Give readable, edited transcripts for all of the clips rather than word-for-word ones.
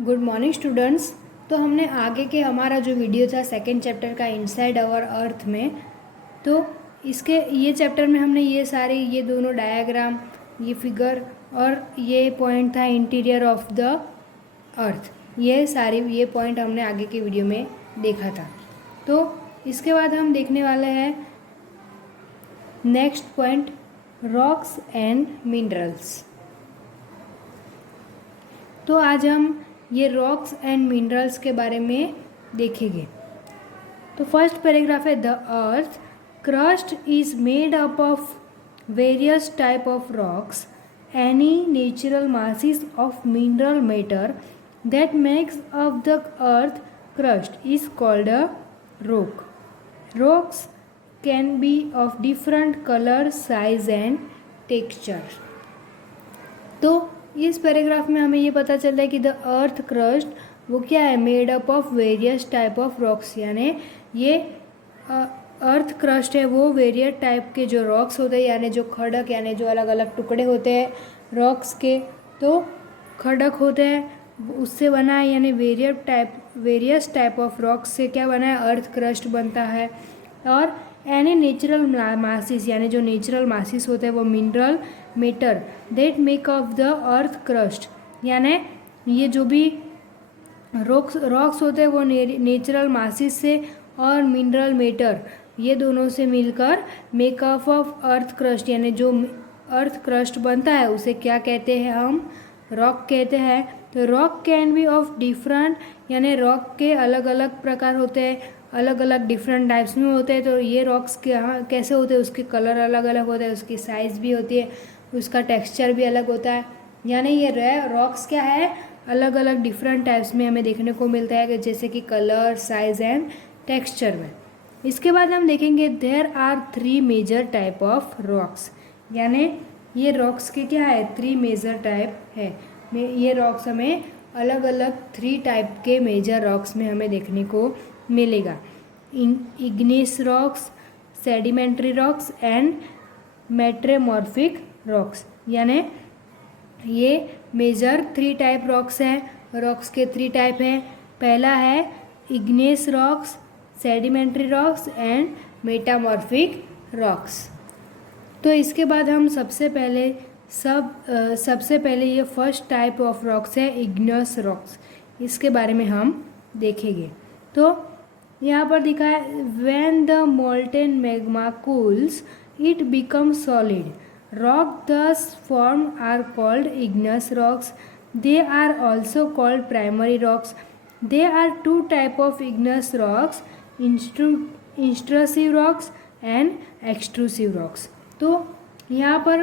Good morning students. तो हमने आगे के हमारा जो वीडियो था सेकेंड चैप्टर का इनसाइड आवर अर्थ में, तो इसके ये चैप्टर में हमने ये दोनों डायग्राम, ये फिगर और ये पॉइंट था इंटीरियर ऑफ द अर्थ, ये पॉइंट हमने आगे के वीडियो में देखा था। तो इसके बाद हम देखने वाले हैं next point, rocks and minerals. तो आज हम ये रॉक्स एंड मिनरल्स के बारे में देखेंगे। तो फर्स्ट पैराग्राफ है, the earth crust is made up of various type of rocks, any natural masses of mineral matter that makes of the earth crust is called a rock. Rocks can be of different color, size and texture. तो इस paragraph में हमें ये पता चलता है कि the earth crust वो क्या है, made up of various type of rocks, यानी ये अर्थ क्रस्ट है वो वेरियस टाइप के जो रॉक्स होते हैं, यानी जो खड़क, यानी जो अलग अलग टुकड़े होते हैं रॉक्स के, तो खड़क होते हैं उससे बना है, यानी वेरियस टाइप ऑफ रॉक्स से क्या बना है, अर्थ क्रस्ट बनता है। और एनी नेचुरल मासिस, यानी जो नेचुरल मासिस होते हैं वो mineral matter that make of the earth crust, यानी ये जो भी रॉक्स होते हैं वो नेचुरल मासिस से और मिनरल मैटर ये दोनों से मिलकर मेकअप ऑफ अर्थ क्रस्ट, यानी जो अर्थ क्रस्ट बनता है उसे क्या कहते हैं, हम रॉक कहते हैं। तो rock can be of different, यानी रॉक के अलग अलग प्रकार होते हैं, अलग अलग डिफरेंट टाइप्स में होते हैं। तो ये रॉक्स कैसे होते हैं, उसके कलर अलग अलग होते हैं, उसकी साइज़ भी होती है, उसका टेक्सचर भी अलग होता है, यानी ये रॉक्स क्या है, अलग अलग डिफरेंट टाइप्स में हमें देखने को मिलता है, जैसे कि कलर, साइज एंड टेक्सचर में। इसके बाद हम देखेंगे there are 3 major type of rocks, यानी ये रॉक्स के क्या है, 3 मेजर टाइप है। ये रॉक्स हमें अलग अलग 3 टाइप के मेजर रॉक्स में हमें देखने को मिलेगा, igneous rocks, sedimentary rocks and metamorphic rocks, यानी ये मेजर 3 टाइप रॉक्स हैं। रॉक्स के 3 टाइप हैं, पहला है igneous rocks, sedimentary rocks and metamorphic rocks. तो इसके बाद हम सबसे पहले ये फर्स्ट टाइप ऑफ रॉक्स है इग्नेस रॉक्स, इसके बारे में हम देखेंगे। तो यहाँ पर दिखा है, when the molten magma cools it becomes solid, rock thus formed are called igneous rocks. They are also called primary rocks. There are 2 type of igneous rocks, intrusive rocks and extrusive rocks. तो यहाँ पर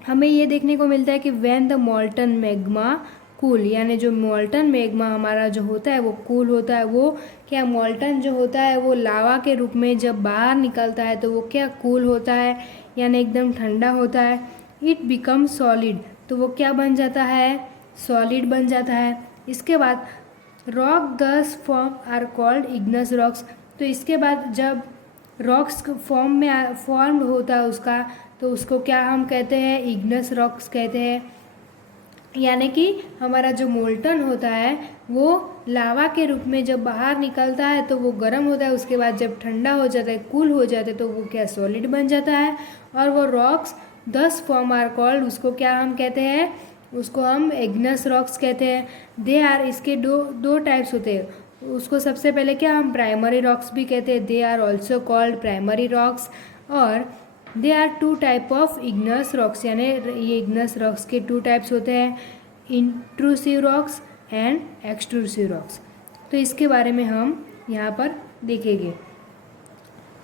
हमें ये देखने को मिलता है कि when the molten magma cool, यानी जो मोल्टन मैग्मा हमारा जो होता है वो कूल होता है, वो क्या, मोल्टन जो होता है वो लावा के रूप में जब बाहर निकलता है तो वो क्या, कूल होता है, यानी एकदम ठंडा होता है। इट बिकम सॉलिड, तो वो क्या बन जाता है, सॉलिड बन जाता है। इसके बाद rock thus form are called igneous rocks, तो इसके बाद जब रॉक्स फॉर्म में फॉर्म्ड होता है उसका, तो उसको क्या हम कहते हैं, इग्नेस रॉक्स कहते हैं। यानी कि हमारा जो मोल्टन होता है वो लावा के रूप में जब बाहर निकलता है तो वो गर्म होता है, उसके बाद जब ठंडा हो जाता है, कूल हो जाता है, तो वो क्या, सॉलिड बन जाता है। और वो रॉक्स 10 फॉर्म आर कॉल्ड, उसको क्या हम कहते हैं, उसको हम इग्नेस रॉक्स कहते हैं। दे आर, इसके दो टाइप्स होते हैं, उसको सबसे पहले क्या हम प्राइमरी रॉक्स भी कहते हैं, they are also called primary rocks. और they are 2 type of igneous rocks, यानी ये इग्नेस रॉक्स के 2 टाइप्स होते हैं, intrusive rocks and extrusive rocks. तो इसके बारे में हम यहाँ पर देखेंगे।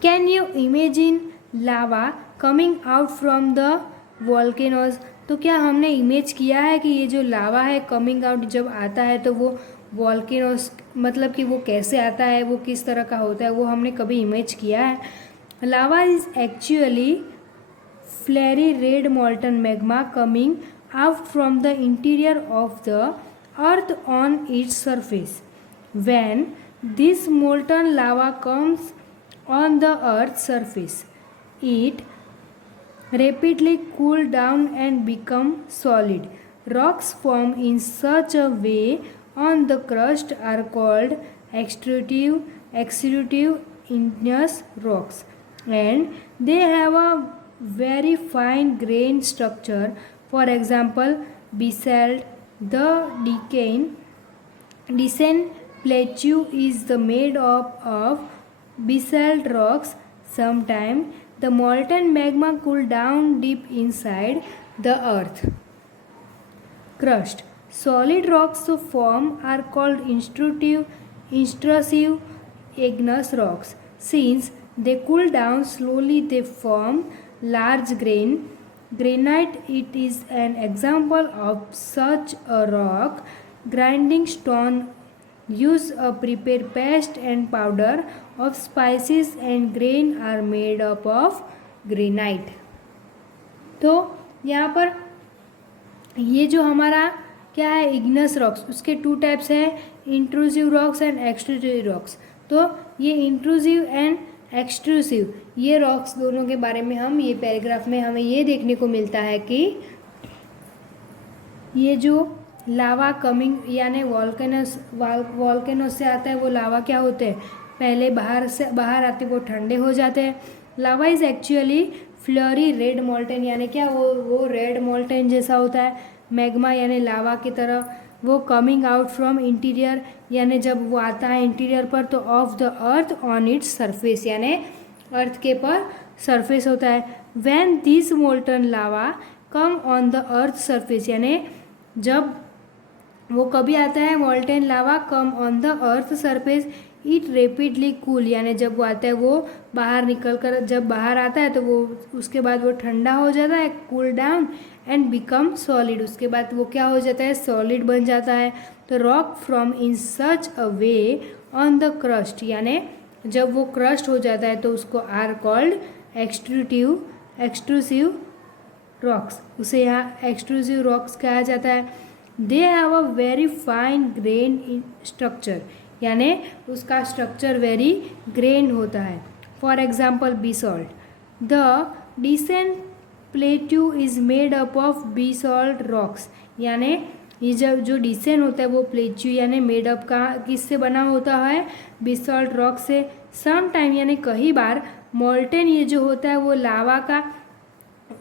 Can you imagine lava coming out from the volcanoes, तो क्या हमने इमेज किया है कि ये जो लावा है कमिंग आउट जब आता है तो वो वॉल्केनोज, मतलब कि वो कैसे आता है, वो किस तरह का होता है, वो हमने कभी इमेज किया है। Lava is actually fiery red molten magma coming out from the interior of the earth on its surface. When this molten lava comes on the earth's surface, it rapidly cool down and become solid. Rocks form in such a way on the crust are called extrusive igneous rocks, and they have a very fine grain structure. For example, basalt. The Deccan Plateau is made up of basalt rocks. Sometimes the molten magma cool down deep inside the earth crust. Solid rocks form are called intrusive igneous rocks. Since they cool down slowly, they form large grain. Granite it is an example of such a rock. Grinding stone use a prepared paste and powder of spices and grain are made up of granite. तो यहाँ पर ये जो हमारा क्या है Ignis rocks, उसके two types है, intrusive rocks and extrusive rocks. तो ये इंट्रूसिव एंड एक्सट्रूसिव ये रॉक्स दोनों के बारे में हम ये पैराग्राफ में हमें ये देखने को मिलता है कि ये जो लावा कमिंग यानी वॉल्केनोस से आता है, वो लावा क्या होते हैं, पहले बाहर आते वो ठंडे हो जाते हैं. Lava is actually fiery red molten यानी क्या वो रेड मोल्टेन जैसा होता है. मैग्मा यानी लावा की तरह. वो कमिंग आउट फ्रॉम इंटीरियर यानी जब वो आता है इंटीरियर पर तो of the earth on its surface यानी अर्थ के पर सरफेस होता है. When this molten lava come on the earth surface यानी जब वो कभी आता है molten lava come on the earth surface, it rapidly cool यानी जब वो आता है वो बाहर निकल कर जब बाहर आता है तो वो उसके बाद वो ठंडा हो जाता है, cool down and become solid. उसके बाद वो क्या हो जाता है, सॉलिड बन जाता है. तो rock from in such a way on the crust यानी जब वो क्रस्ट हो जाता है तो उसको आर कॉल्ड एक्सट्रूसिव रॉक्स. उसे यहाँ एक्सट्रूसिव रॉक्स कहा जाता है. They have a very fine grain structure यानी उसका स्ट्रक्चर वेरी ग्रेन होता है. For example basalt. The Deccan plateau is made up of basalt rocks यानी ये जब जो डिसेंट होता है वो प्लेट्यू यानी मेड अप का किससे बना होता है, बेसाल्ट रॉक से. सम टाइम यानी कई बार मोल्टेन ये जो होता है वो लावा का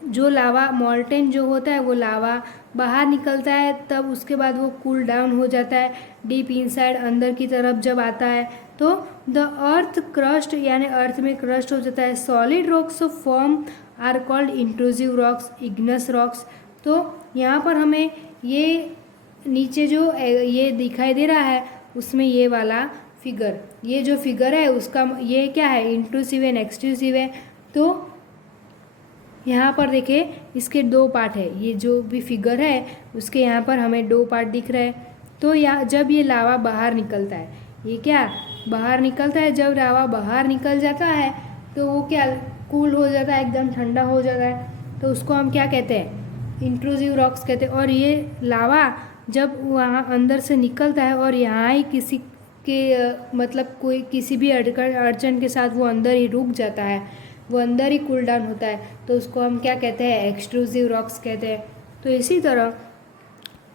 जो लावा मोल्टेन जो होता है वो लावा बाहर निकलता है, तब उसके बाद वो कूल डाउन हो जाता है डीप इनसाइड अंदर की तरफ जब आता है तो द अर्थ क्रस्ट यानी अर्थ में क्रस्ट हो जाता है. Solid rocks form are called intrusive rocks igneous rocks. तो यहाँ पर हमें ये नीचे जो ये दिखाई दे रहा है उसमें ये वाला फिगर, ये जो फिगर है उसका ये क्या है, इंट्रूसिव एंड एक्सट्रूसिव है. तो यहाँ पर देखिए इसके दो पार्ट है, ये जो भी फिगर है उसके यहाँ पर हमें दो पार्ट दिख रहे हैं. तो यहाँ जब ये लावा बाहर निकलता है, ये क्या बाहर निकलता है, जब लावा बाहर निकल जाता है तो वो क्या कूल हो जाता है, एकदम ठंडा हो जाता है. तो उसको हम क्या कहते हैं, इंट्रूसिव रॉक्स कहते हैं. और ये लावा जब वहाँ अंदर से निकलता है और यहाँ ही किसी के मतलब कोई किसी भी अड़चन के साथ वो अंदर ही रुक जाता है, वो अंदर ही कूल डाउन होता है, तो उसको हम क्या कहते हैं, एक्सट्रूसिव रॉक्स कहते हैं. तो इसी तरह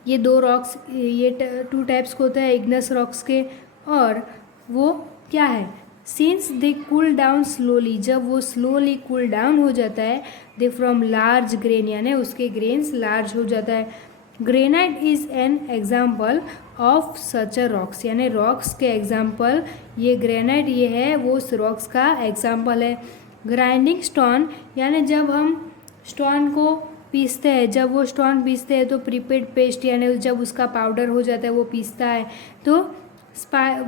ये दो रॉक्स ये टू टाइप्स को होता है इग्नस रॉक्स के. और वो क्या है, since they cool down slowly जब वो स्लोली कूल डाउन हो जाता है, दे फ्रॉम लार्ज ग्रेन यानी उसके ग्रेन्स लार्ज हो जाता है. Granite is an example of such a rocks यानी रॉक्स के एग्जाम्पल ये ग्रेनाइट ये है वो रॉक्स का एग्जाम्पल है. ग्राइंडिंग स्टोन यानी जब हम स्टोन को पीसते हैं, जब वो स्टोन पीसते हैं तो प्रीपेड पेस्ट यानी जब उसका पाउडर हो जाता है वो पीसता है तो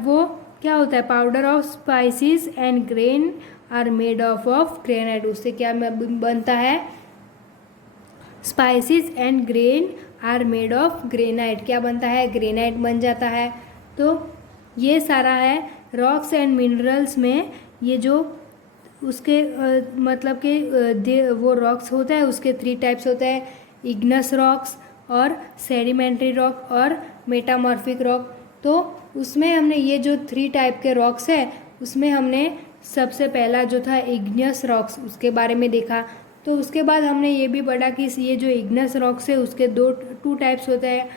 वो क्या होता है, powder of spices and grain are made of granite. उससे क्या बनता है, spices and grain are made of granite. क्या बनता है, ग्रेनाइट बन जाता है. तो ये सारा है रॉक्स एंड मिनरल्स में. ये जो उसके मतलब कि वो रॉक्स होता है उसके थ्री टाइप्स होते हैं, इग्नस रॉक्स और सेडिमेंट्री रॉक और मेटामॉर्फिक रॉक. तो उसमें हमने ये जो थ्री टाइप के रॉक्स है उसमें हमने सबसे पहला जो था इग्नियस रॉक्स उसके बारे में देखा. तो उसके बाद हमने ये भी पढ़ा कि ये जो इग्नियस रॉक्स है उसके टू टाइप्स होते हैं,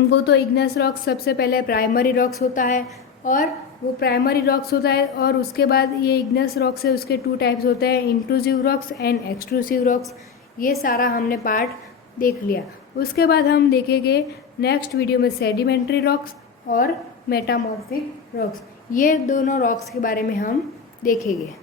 वो तो इग्नेस रॉक्स सबसे पहले प्राइमरी रॉक्स होता है, और वो प्राइमरी रॉक्स होता है, और उसके बाद ये इग्नेस रॉक्स है उसके 2 टाइप्स होते हैं, intrusive rocks and extrusive rocks. ये सारा हमने पार्ट देख लिया। उसके बाद हम देखेंगे नेक्स्ट वीडियो में सेडिमेंट्री रॉक्स और मेटामॉर्फिक रॉक्स। ये दोनों रॉक्स के बारे में हम देखेंगे।